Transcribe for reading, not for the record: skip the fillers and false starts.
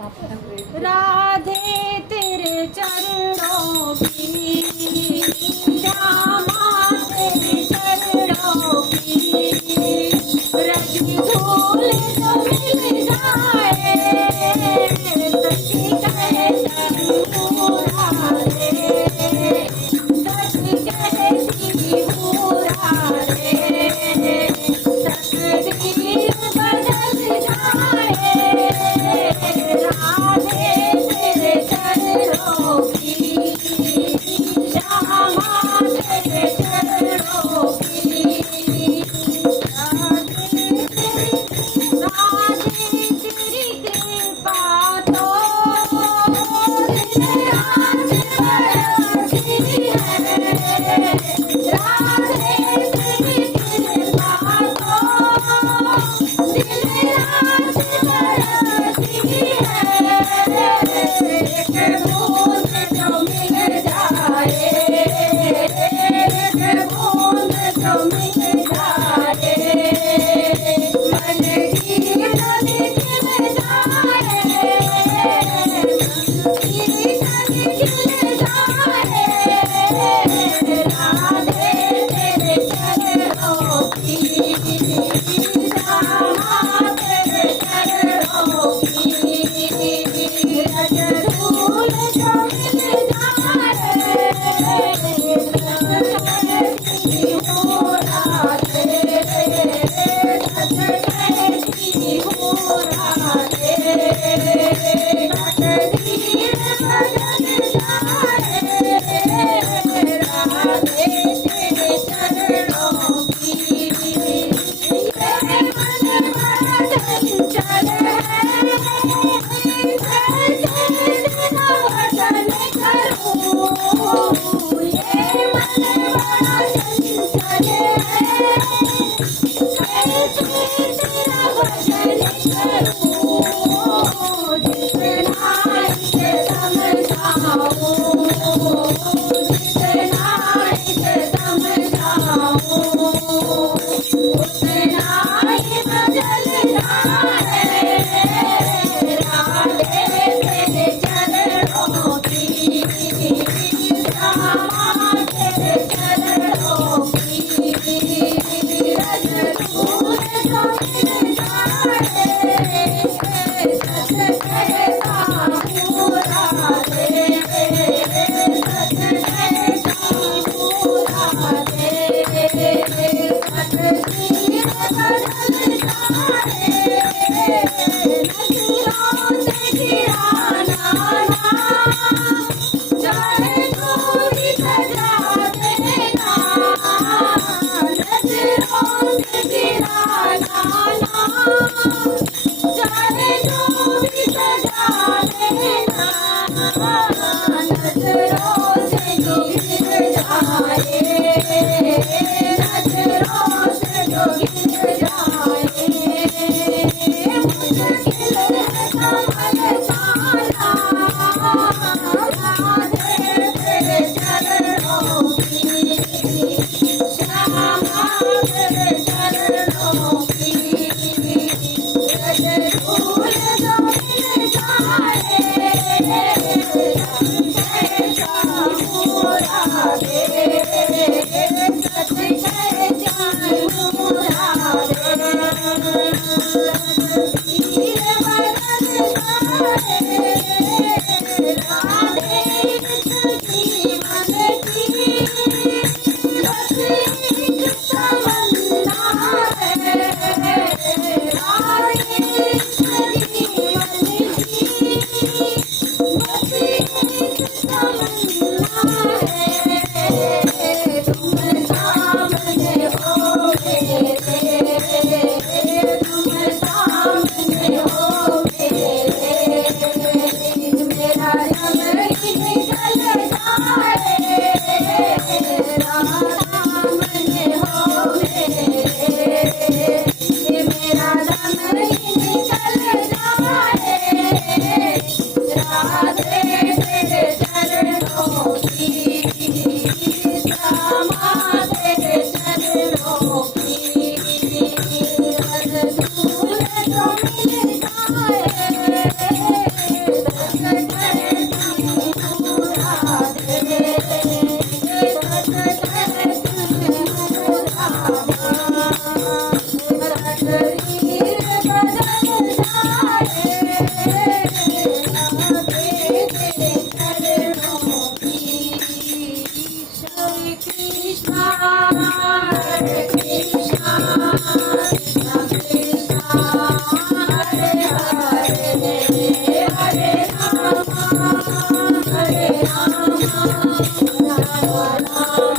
राधे तेरे चरणों की, रामा तेरे चरणों की, रज धूल जो मिल जाए, सखी कहे पूरा रे, सखी कहे पूरा रे, तकदीर बदल जाए, राधे तेरे चरणों की, श्यामा तेरे चरणों की, राधे तेरी कृपा तो दिन रात बरसती है, राधे तेरी कृपा तो दिन रात बरसती है। शरीर बदन जाए राधे तेरे चरणों की श्री कृष्णा हरे कृष्णा कृष्णा कृष्णा हरे हरे हरे राम राम